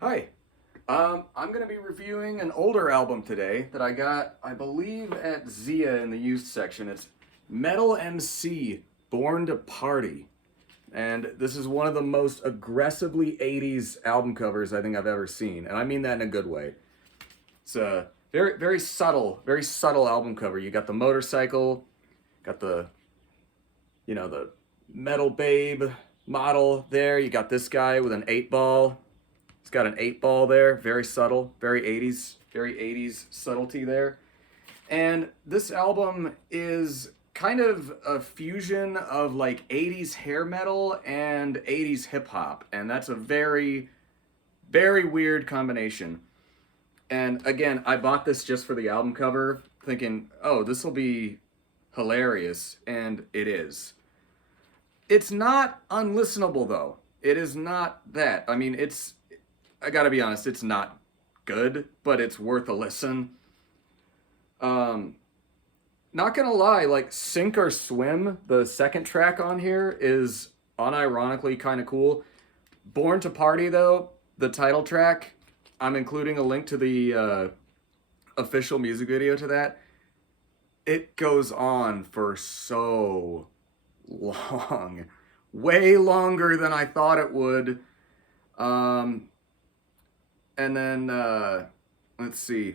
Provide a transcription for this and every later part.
Hi. I'm going to be reviewing an older album today that I got, I believe, at Zia in the used section. It's Metal M.C. Born to Party. And this is one of the most aggressively 80s album covers I think I've ever seen. And I mean that in a good way. It's a very subtle album cover. You got the motorcycle, got the metal babe model there. You got this guy with an 8 ball. It's got an 8 ball there, very subtle, very 80s subtlety there. And this album is kind of a fusion of like 80s hair metal and 80s hip hop. And that's a very weird combination. And again, I bought this just for the album cover, thinking, oh, this will be hilarious. And it is. It's not unlistenable, though. It is not that. I mean, I gotta be honest, it's not good, but it's worth a listen. Um, Not gonna lie, like Sink or Swim, the second track on here is unironically kind of cool. Born to Party, though, the title track, I'm including a link to the official music video to that. It goes on for so long, way longer than I thought it would. Um, and then let's see.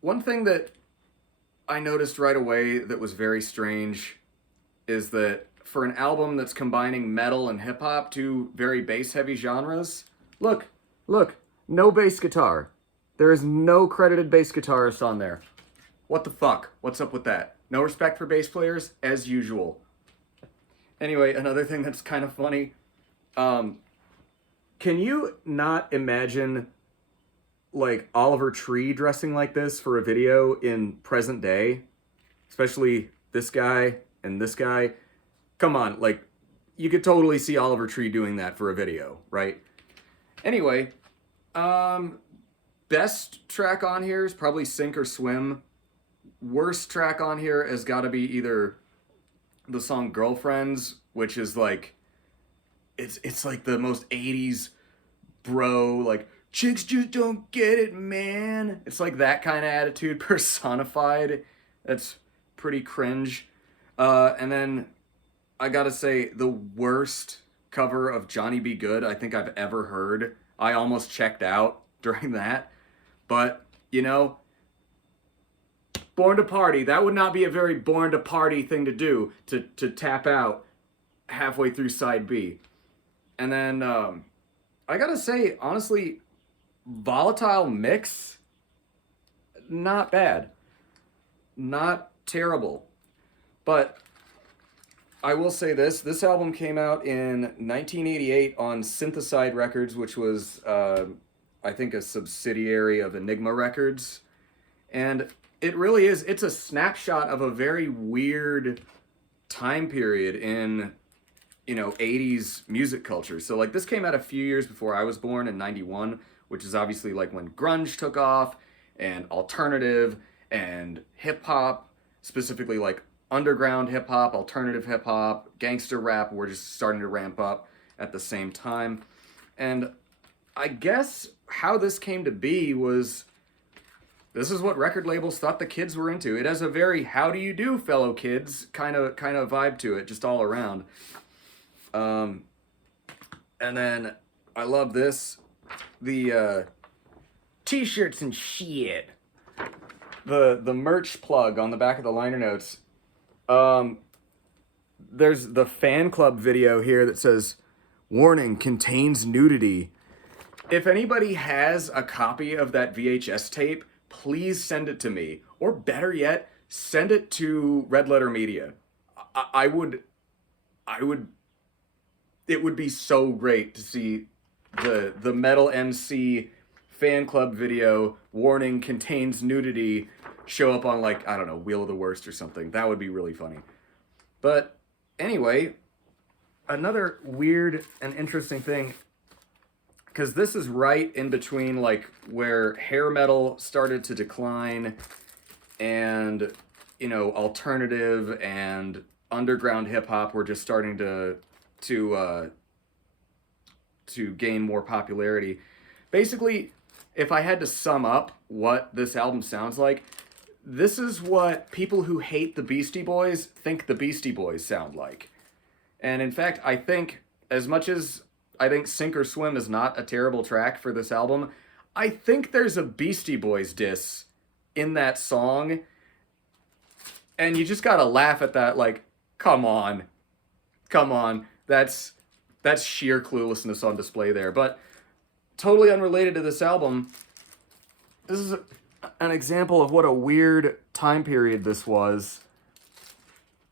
One thing that I noticed right away that was very strange is that for an album that's combining metal and hip hop, two very bass heavy genres, look, look, no bass guitar. There is no credited bass guitarist on there. What the fuck? What's up with that? No respect for bass players, as usual. Anyway, another thing that's kind of funny. Um, can you not imagine like Oliver Tree dressing like this for a video in present day, especially this guy and this guy? Come on, like you could totally see Oliver Tree doing that for a video, right? Anyway, um best track on here is probably Sink or Swim. Worst track on here has got to be either the song Girlfriends, which is like it's like the most 80s bro, like chicks just don't get it, man. It's like that kind of attitude personified. That's pretty cringe. And then I gotta say, the worst cover of Johnny Be Good I think I've ever heard. I almost checked out during that. But, Born to Party, that would not be a very Born to Party thing to do, to tap out halfway through side B. And then, I gotta say, honestly, Volatile Mix, not bad. Not terrible. But I will say this album came out in 1988 on Syntheside Records, which was, I think, a subsidiary of Enigma Records. And it really is, it's a snapshot of a very weird time period in 80s music culture. So like this came out a few years before I was born in 91, which is obviously like when grunge took off and alternative and hip hop, specifically like underground hip hop, alternative hip hop, gangster rap were just starting to ramp up at the same time. And I guess how this came to be was this is what record labels thought the kids were into. It has a very "how do you do, fellow kids" kind of vibe to it, just all around. Um, and then I love this, the t-shirts and shit. The merch plug on the back of the liner notes. Um, there's the fan club video here that says, "Warning, contains nudity." If anybody has a copy of that VHS tape, please send it to me. Or better yet, send it to Red Letter Media. I would, it would be so great to see the Metal MC fan club video, "Warning, contains nudity," show up on like, I don't know, Wheel of the Worst or something. That would be really funny. But anyway, another weird and interesting thing, because this is right in between like where hair metal started to decline and alternative and underground hip hop were just starting to to gain more popularity. Basically, if I had to sum up what this album sounds like, this is what people who hate the Beastie Boys think the Beastie Boys sound like. And in fact, I think, as much as I think Sink or Swim is not a terrible track for this album, I think there's a Beastie Boys diss in that song. And you just gotta laugh at that, like, come on. Come on. That's sheer cluelessness on display there. But totally unrelated to this album, this is an example of what a weird time period this was.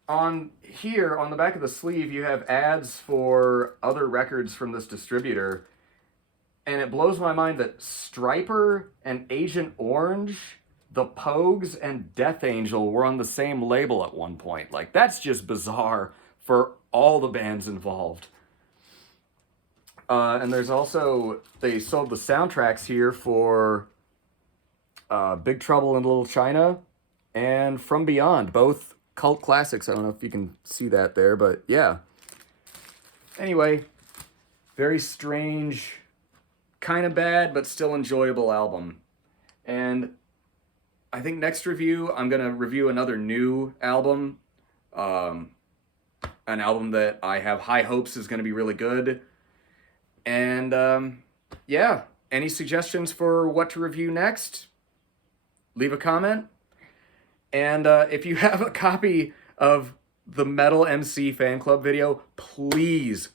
On here, on the back of the sleeve, you have ads for other records from this distributor. And it blows my mind that Stryper and Agent Orange, The Pogues, and Death Angel were on the same label at one point. Like, that's just bizarre for all the bands involved. And there's also, they sold the soundtracks here for Big Trouble in Little China and From Beyond, both cult classics. I don't know if you can see that there, but yeah. Anyway, very strange, kind of bad, but still enjoyable album. And I think next review, I'm going to review another new album. An album that I have high hopes is going to be really good. And yeah, any suggestions for what to review next? Leave a comment. And if you have a copy of the Metal MC fan club video, please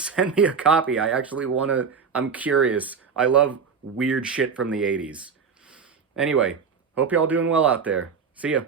send me a copy. I actually want to, I'm curious. I love weird shit from the 80s. Anyway, hope y'all doing well out there. See ya.